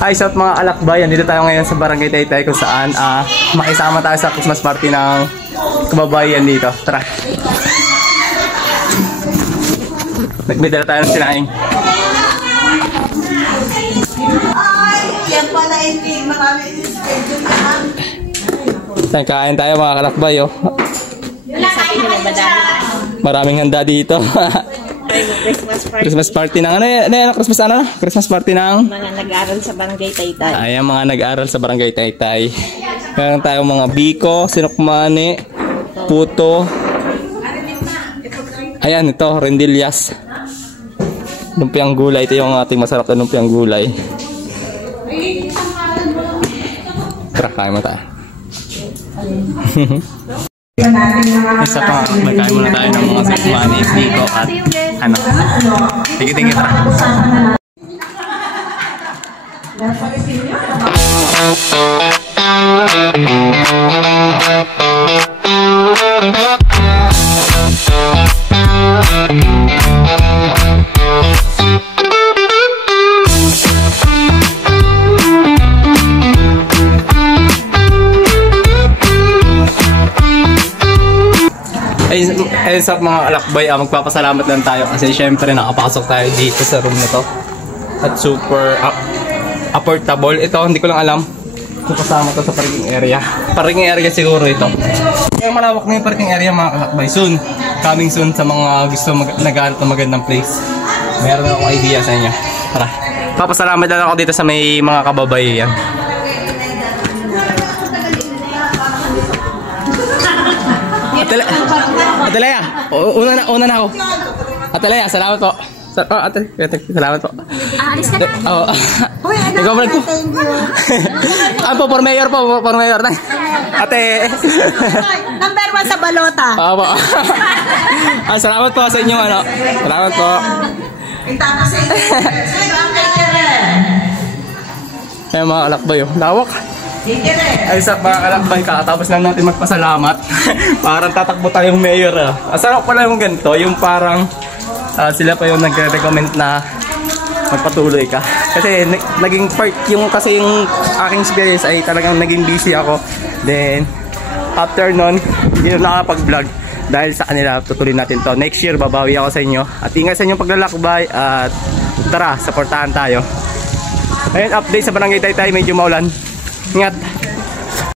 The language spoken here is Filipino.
Ay, sa mga alakbayan, dito tayo ngayon sa Barangay Taytay kung saan makisama tayo sa Christmas party ng kababayan dito. Tara. Nagbidala tayo ng sinaing. Ay, yan pala hindi marami schedule yan. Saan kain tayo mga kalakbay, oh. Maraming handa dito. Christmas party ng Christmas party ng Mga nag-aaral sa Barangay Taytay. Ayan, mga nag-aaral sa Barangay Taytay. Meron tayong mga biko, sinukmane, puto. Ayan, ito, rendillas. Lumpiang gulay. Ito yung ating masarap na lumpiang gulay. Tara, kain mo tayo. Isa pa, magkain muna tayo ng mga sinukmane, biko at ano. Tingin-tingin, tara. Ayun sa mga alakbay, magpapasalamat lang tayo kasi syempre nakapasok tayo dito sa room na to at super affordable. Ito, hindi ko lang alam kung kasama to sa parking area. Parking area siguro ito. Yung malawak na yung parking area mga alakbay. Soon, coming soon sa mga gusto nag-aaral ng magandang place. Meron akong idea sa inyo. Tara, papasalamat lang ako dito sa may mga kababayan. Atalaya, una na ako. Atalaya, salamat po. Salamat po. Alis ka na. Oo. Uy, ano? Ano po, for mayor po, for mayor. Ate. Number 1 sa balota. Oo po. Salamat po sa inyo, ano. Salamat po. Ayan mga kalakbay, oh. Lawak. Ay sa mga kalakbay, kakatapos lang natin magpasalamat. Parang tatakbo tayong mayor. Asarap pala yung ganito, yung parang sila pa yung nagre-recommend na magpatuloy ka. Kasi naging part yung aking experience ay talagang naging busy ako. Then after nun, hindi na nakapag-vlog dahil sa kanila. Tutuloy natin to. Next year babawi ako sa inyo. At ingat sa inyong paglalakbay at tara, supportahan tayo. Ngayon update sa Barangay Taytay, medyo maulan. Ingat.